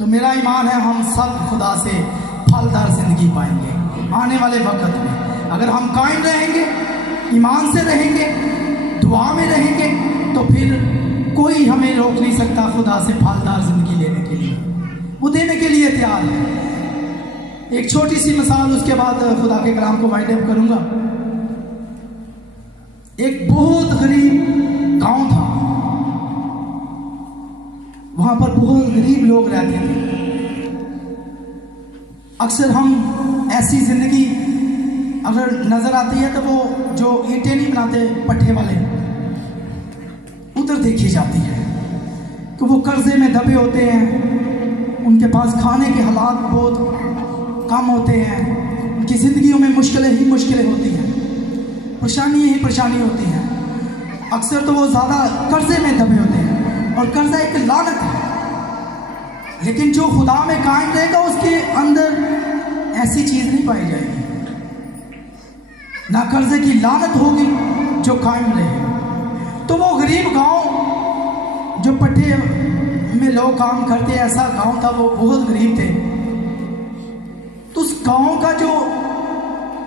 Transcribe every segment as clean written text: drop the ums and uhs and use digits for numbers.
तो मेरा ईमान है हम सब खुदा से फलदार जिंदगी पाएंगे आने वाले वक्त में। अगर हम कायम रहेंगे, ईमान से रहेंगे, दुआ में रहेंगे, तो फिर कोई हमें रोक नहीं सकता खुदा से फलदार जिंदगी लेने के लिए। वो देने के लिए तैयार है। एक छोटी सी मिसाल, उसके बाद खुदा के कलाम को वाइंड अप करूंगा। एक बहुत गरीब गांव था, वहां पर बहुत गरीब लोग रहते थे। अक्सर हम ऐसी जिंदगी अगर नजर आती है तो वो जो ईंटें नहीं बनाते पट्टे वाले, उधर देखी जाती है कि वो कर्जे में दबे होते हैं, उनके पास खाने के हालात बहुत कम होते हैं, उनकी जिंदगियों में मुश्किलें ही मुश्किलें होती हैं, परेशानी ही परेशानी होती है। अक्सर तो वो ज़्यादा कर्जे में दबे होते हैं, और कर्जा एक लानत है। लेकिन जो खुदा में कायम रहेगा उसके अंदर ऐसी चीज़ नहीं पाई जाएगी। ना कर्जे की लानत होगी जो कायम रहेगा। तो वो गरीब गांव जो पट्टे में लोग काम करते, ऐसा गांव था, वो बहुत गरीब थे। तो उस गांव का जो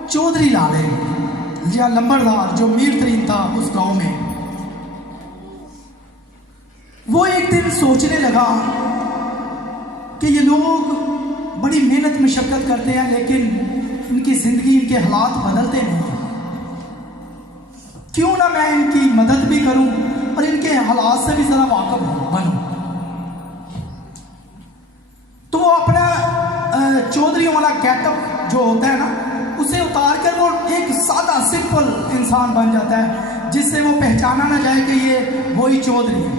चौधरी लाल है या लंबरदार, जो मीर तरीन था उस गांव में, वो एक दिन सोचने लगा कि ये लोग बड़ी मेहनत मशक्कत करते हैं, लेकिन इनकी जिंदगी, इनके हालात बदलते नहीं। क्यों ना मैं इनकी मदद भी करूं और इनके हालात से भी जरा वाकिफ बनूं। तो वो अपना चौधरी वाला गेटअप जो होता है ना, उसे उतार कर वो एक सादा सिंपल इंसान बन जाता है, जिससे वो पहचाना ना जाए कि ये वही चौधरी है।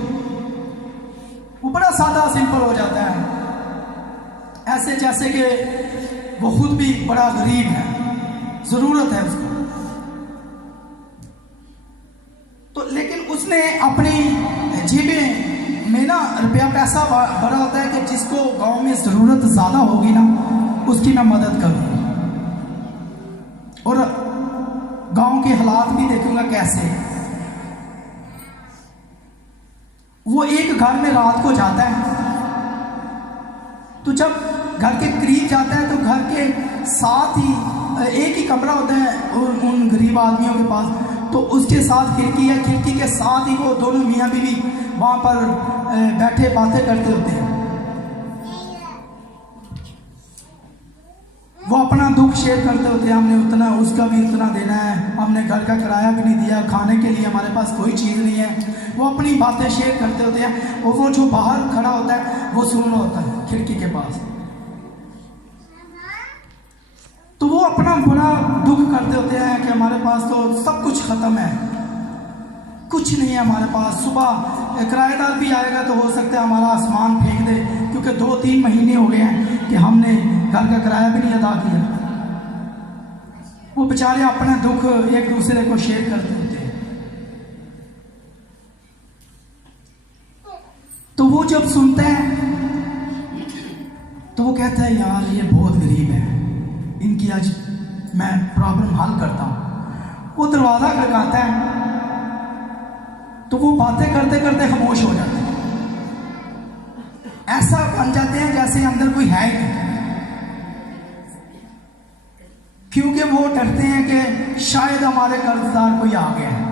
वो बड़ा सादा सिंपल हो जाता है, ऐसे जैसे कि वो खुद भी बड़ा गरीब है, जरूरत है उसको। तो लेकिन उसने अपनी जेबें में ना रुपया पैसा भरा होता है कि जिसको गांव में जरूरत ज्यादा होगी ना, उसकी मैं मदद करूंगा, और गांव के हालात भी देखूंगा कैसे। वो एक घर में रात को जाता है, तो जब घर के करीब जाता है तो घर के साथ ही एक ही कमरा होता है उन गरीब आदमियों के पास, तो उसके साथ खिड़की है, खिड़की के साथ ही वो दोनों मियाँ बीवी वहाँ पर बैठे बातें करते होते हैं। वो अपना दुख शेयर करते होते हैं, हमने उतना, उसका भी उतना देना है, हमने घर का किराया भी नहीं दिया, खाने के लिए हमारे पास कोई चीज़ नहीं है। वो अपनी बातें शेयर करते होते हैं, और वो जो बाहर खड़ा होता है वो सुन रहा होता है खिड़की के पास। तो वो अपना बड़ा दुख करते होते हैं कि हमारे पास तो सब कुछ ख़त्म है, कुछ नहीं है हमारे पास। सुबह किराएदार भी आएगा तो हो सकता है हमारा सामान फेंक दे, क्योंकि 2-3 महीने हो गए हैं कि हमने घर का किराया भी नहीं अदा किया। वो बेचारे अपना दुख एक दूसरे को शेयर करते होते हैं। तो वो जब सुनता है तो वो कहता है, यार ये बहुत गरीब है, इनकी आज मैं प्रॉब्लम हल करता हूँ। वो दरवाज़ा खटखटाता है, तो वो बातें करते करते खामोश हो जाते हैं, ऐसा बन जाते हैं जैसे अंदर कोई है ही नहीं, क्योंकि वो डरते हैं कि शायद हमारे कर्जदार कोई आ गया है,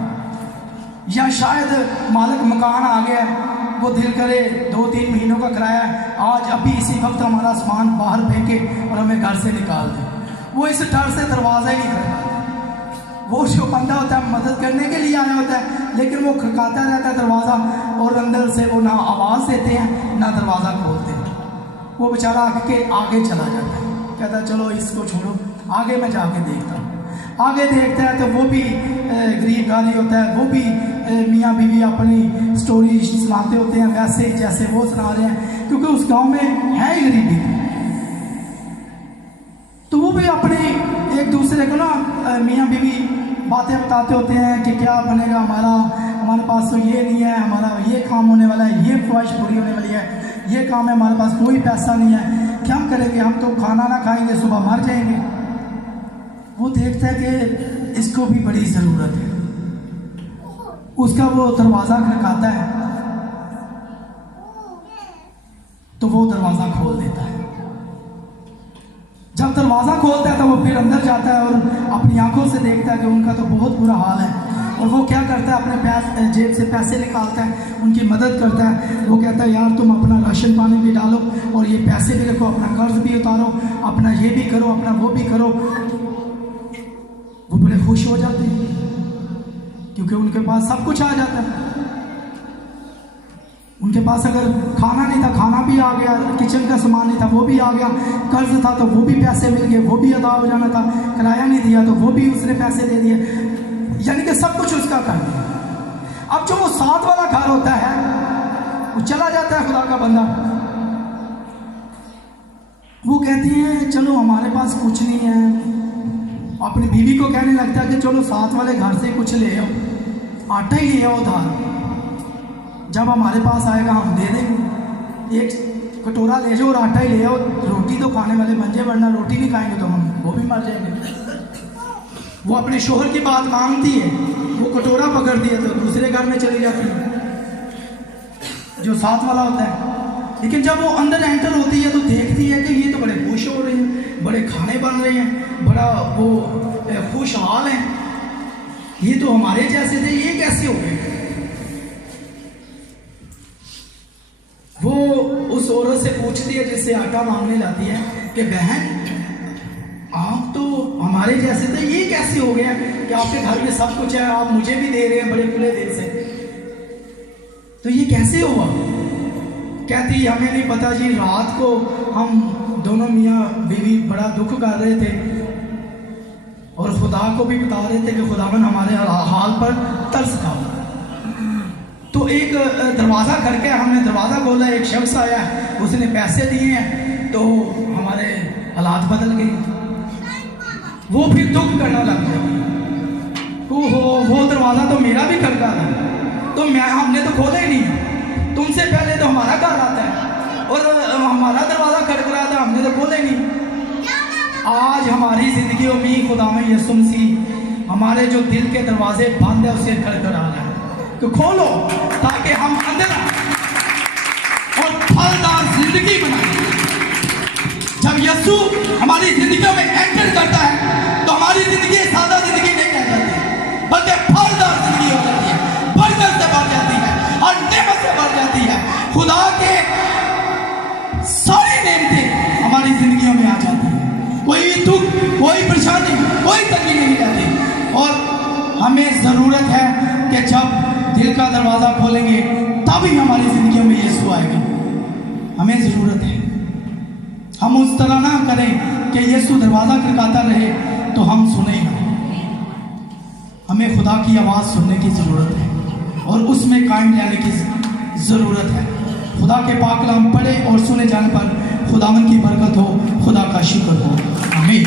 या शायद मालिक मकान आ गया है, वो दिल करे 2-3 महीनों का किराया आज अभी इसी वक्त हमारा सामान बाहर फेंके और हमें घर से निकाल दे। वो इस डर से दरवाज़ा ही नहीं खटखटाता। वो जो बंदा होता है मदद करने के लिए आया होता है, लेकिन वो खटखटाता रहता है दरवाज़ा, और अंदर से वो ना आवाज़ देते हैं ना दरवाज़ा खोलते हैं। वो बेचारा आगे चला जाता है, कहता है चलो इसको छोड़ो, आगे मैं जाके देखता हूँ। आगे देखता है तो वो भी गरीब गाली होता है, वो भी मियाँ बीवी अपनी स्टोरी सुनाते होते हैं वैसे ही जैसे वो सुना रहे हैं, क्योंकि उस गांव में है ही गरीबी। तो वो भी अपने एक दूसरे को ना मियाँ बीवी बातें बताते होते हैं कि क्या बनेगा हमारा, हमारे पास तो ये नहीं है, हमारा ये काम होने वाला है, ये ख्वाहिश पूरी होने वाली है, ये काम है, हमारे पास कोई पैसा नहीं है, क्या करेंगे, हम तो खाना ना खाएंगे, सुबह मर जाएंगे। वो देखता है कि इसको भी बड़ी ज़रूरत है। उसका वो दरवाज़ा खटखटाता है तो वो दरवाज़ा खोल देता है। जब दरवाज़ा खोलता है तो वो फिर अंदर जाता है और अपनी आंखों से देखता है कि उनका तो बहुत बुरा हाल है। और वो क्या करता है, अपने जेब से पैसे निकालता है, उनकी मदद करता है। वो कहता है यार तुम अपना राशन पानी भी डालो और ये पैसे भी रखो, अपना कर्ज भी उतारो, अपना ये भी करो, अपना वो भी करो। वो बड़े खुश हो जाते हैं क्योंकि उनके पास सब कुछ आ जाता है। उनके पास अगर खाना नहीं था, खाना भी आ गया, किचन का सामान नहीं था, वो भी आ गया, कर्ज था तो वो भी पैसे मिल गए, वो भी अदा हो जाना था, किराया नहीं दिया तो वो भी उसने पैसे दे दिए, यानी कि सब कुछ उसका कर दिया। अब जो वो साथ वाला घर होता है वो चला जाता है, खुदा का बंदा, वो कहती है चलो हमारे पास कुछ नहीं है, अपनी बीवी को कहने लगता है कि चलो साथ वाले घर से कुछ ले आओ, आटा ही ले आओ उधार, जब हमारे पास आएगा हम दे देंगे, एक कटोरा ले जाओ और आटा ही ले आओ, रोटी तो खाने वाले बन जाए, वरना रोटी नहीं खाएंगे तो हम वो भी मर जाएंगे। वो अपने शोहर की बात मानती है, वो कटोरा पकड़ दिया तो दूसरे घर में चली जाती है जो साथ वाला होता है। लेकिन जब वो अंदर एंटर होती है तो देखती है कि ये तो बड़े खुश हो रहे हैं, बड़े खाने बन रहे हैं, बड़ा वो खुशहाल है, ये तो हमारे जैसे थे, ये कैसे हो गए। वो उस औरत से पूछती है जिससे आटा मांगने जाती है कि बहन आप तो हमारे जैसे थे, ये कैसे हो गया कि आपके घर में सब कुछ है, आप मुझे भी दे रहे हैं बड़े खुले दिल से, तो ये कैसे हुआ। कहती हमें नहीं पता जी, रात को हम दोनों मियाँ बीवी बड़ा दुख कर रहे थे और खुदा को भी बता रहे थे कि खुदावन हमारे हाल पर तरस खाओ। तो एक दरवाज़ा करके हमने दरवाज़ा खोला, एक शख्स आया, उसने पैसे दिए हैं तो हमारे हालात बदल गए। वो फिर दुख करना लग गया, ओहो वो दरवाज़ा तो मेरा भी खड़का था, तो हमने तो खोला ही नहीं, तुमसे पहले तो हमारा घर आता है और हमारा दरवाज़ा खड़क रहा था, हमने तो खोला ही नहीं। आज हमारी ज़िंदगियों में खुदा में यीशु मसीह हमारे जो दिल के दरवाजे बंद है उसे खड़खड़ा रहा है, तो खोलो ताकि हम अंदर और फलदार जिंदगी बनाए। जब यीशु हमारी जिंदगियों में एंटर करता है तो हमारी जिंदगी सादा जिंदगी नहीं रह जाती, बल्कि फलदार जिंदगी हो जाती है, बरकत से भर जाती है और नेमत से भर जाती है। खुदा के सारी नेमतें हमारी जिंदगियों में आ जाती है, कोई दुख, कोई परेशानी, कोई तंगी नहीं जाती। और हमें ज़रूरत है कि जब दिल का दरवाज़ा खोलेंगे तभी हमारी जिंदगियों में यीशु आएगा। हमें ज़रूरत है, हम उस तरह ना करें कि यीशु दरवाज़ा खटखटाता रहे तो हम सुने ना। हमें खुदा की आवाज़ सुनने की ज़रूरत है और उसमें कायम रहने की ज़रूरत है। खुदा के पाक कलाम पढ़े और सुने जाने पर खुदावन की बरकत हो, खुदा का शुक्र हो। आमीन।